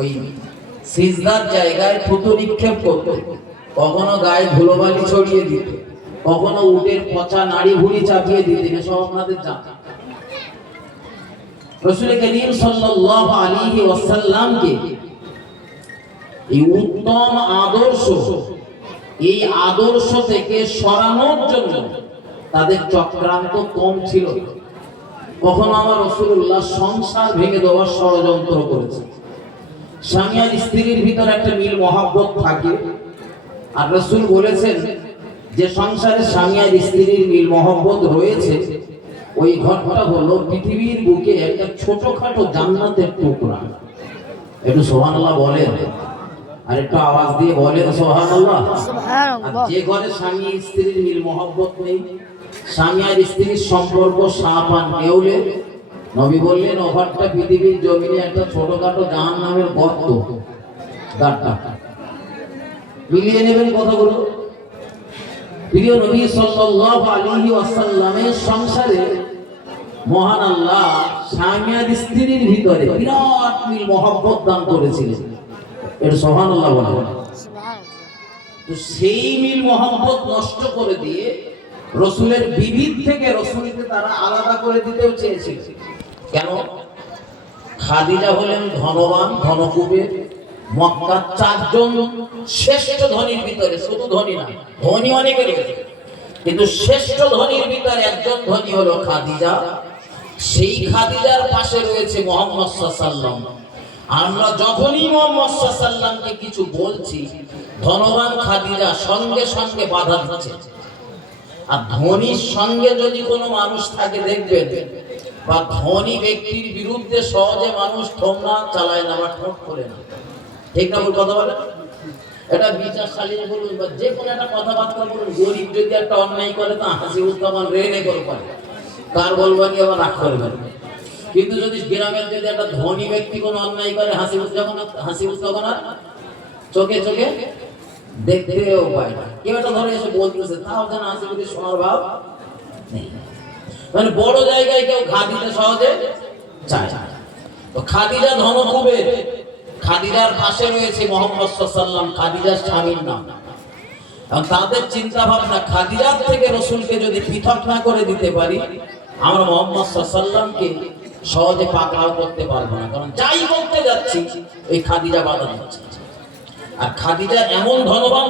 ওই সিজদার জায়গায় থুতু নিক্ষেপ করত, কখনো গায়ে ধুলোবালি ছড়িয়ে দিত, কখনো উটের পচা নাড়ি ভুড়ি চাপিয়ে দিতেন। এসব আপনাদের জানা। রাসূল করিম সাল্লাল্লাহু আলাইহি ওয়াসাল্লামকে এই উত্তম আদর্শ, এই আদর্শ থেকে সরানোর জন্য তাদের চক্রান্ত কম ছিল। কখনো আমার রাসূলুল্লাহ সংসার ভেঙে দেওয়ার ষড়যন্ত্র করেছে। স্বামী আর স্ত্রীর ভিতর একটা মিল মহব্বত থাকে, আর রাসূল বলেছেন যে সংসারে স্বামী আর স্ত্রীর মিল মহব্বত রয়েছে, ওই ঘরটা হলো পৃথিবীর বুকে একটা ছোটখাটো জান্নাতের টুকরা। একটু সুবহানাল্লাহ বলেন, আর একটু আওয়াজ দিয়ে বলেন সুবহানাল্লাহ। সুবহানাল্লাহ। যে ঘরে স্বামী স্ত্রীর মিল মহব্বত নেই, স্বামী আর স্ত্রীর সম্পর্ক সাপ আর নেউলে, নবী বললেন ও ঘরটা পৃথিবীর জমিনে একটা ছোটখাটো জাহান্নামের গর্ত। গাড়টা মিলিয়ে নেবেন কথাগুলো। প্রিয় নবী সাল্লাল্লাহু আলাইহি ওয়াসাল্লামের সংসারে মহান আল্লাহ স্বামী আর স্ত্রীর ভিতরে বিরাট মিল মহব্বত দান করেছিলেন। এর সুবহানাল্লাহ বলেন। তো সেই মিল মহব্বত নষ্ট করে দিয়ে রাসূলের বিবিধ থেকে রাসূলকে তারা আলাদা করে দিতেও চেয়েছিল। কেন? খাদিজা হলেন ধনবান, ধনকুবের, মক্কার 4 জন শ্রেষ্ঠ ধনীর ভিতরে, শুধু ধনী না, ধনী অনেকে রয়েছে, কিন্তু শ্রেষ্ঠ ধনীর ভিতরে একজন ধনী হলো খাদিজা। সেই খাদিজার পাশে রয়েছে মুহাম্মদ সাল্লাল্লাহু আলাইহি ওয়াসাল্লাম। আমরা যখনই মুহাম্মদ সাল্লাল্লাহু আলাইহি ওয়াসাল্লামকে কিছু বলছি, ধনবান খাদিজা সঙ্গে সঙ্গে বাধা দিচ্ছে। আর ধনীর সঙ্গে যদি কোনো মানুষ থাকে দেখবেন, বা ধনী ব্যক্তির বিরুদ্ধে সহজে মানুষ ঠোঙা চালায় না বা ঠোঁট করে না। ঠিক না বল কথা বলে? এটা বিচারশালী বলুন বা যে কোনো একটা কথাবার্তা বলুন, গরিব যদি একটা অন্যায় করে তা হাসি উত্তমান রেনে করে পারে, কার বলবানি আবার রাগ করবেন। কিন্তু যদি গ্রামের যদি একটা ধনী ব্যক্তি কোনো অন্যায় করে, হাসি উত্তমান চোখে চোখে দেখতেও পায় না। কেউ একটা ধরে এসে বলতেছে, তাও যেন হাসি মুখে শোনার ভাব নেই। মানে বড় জায়গায় কেউ ঘা দিতে সহজে চায় না। তো খাদিজা ধনকুবের, খাদিজার পাশে রয়েছে মুহাম্মদ সাল্লাল্লাহু আলাইহি ওয়াসাল্লাম, খাদিজার স্বামীর নাম। এবং তাদের চিন্তা ভাবনা, খাদিজার থেকে রাসূলকে যদি পৃথক না করে দিতে পারি, আমরা মুহাম্মদ সাল্লাল্লাহু আলাইহি ওয়াসাল্লামকে সহজে পাকড়াও করতে পারবো না। কারণ যাই করতে যাচ্ছি, এই খাদিজা বাধা দিচ্ছে। আর খাদিজা এমন ধনবান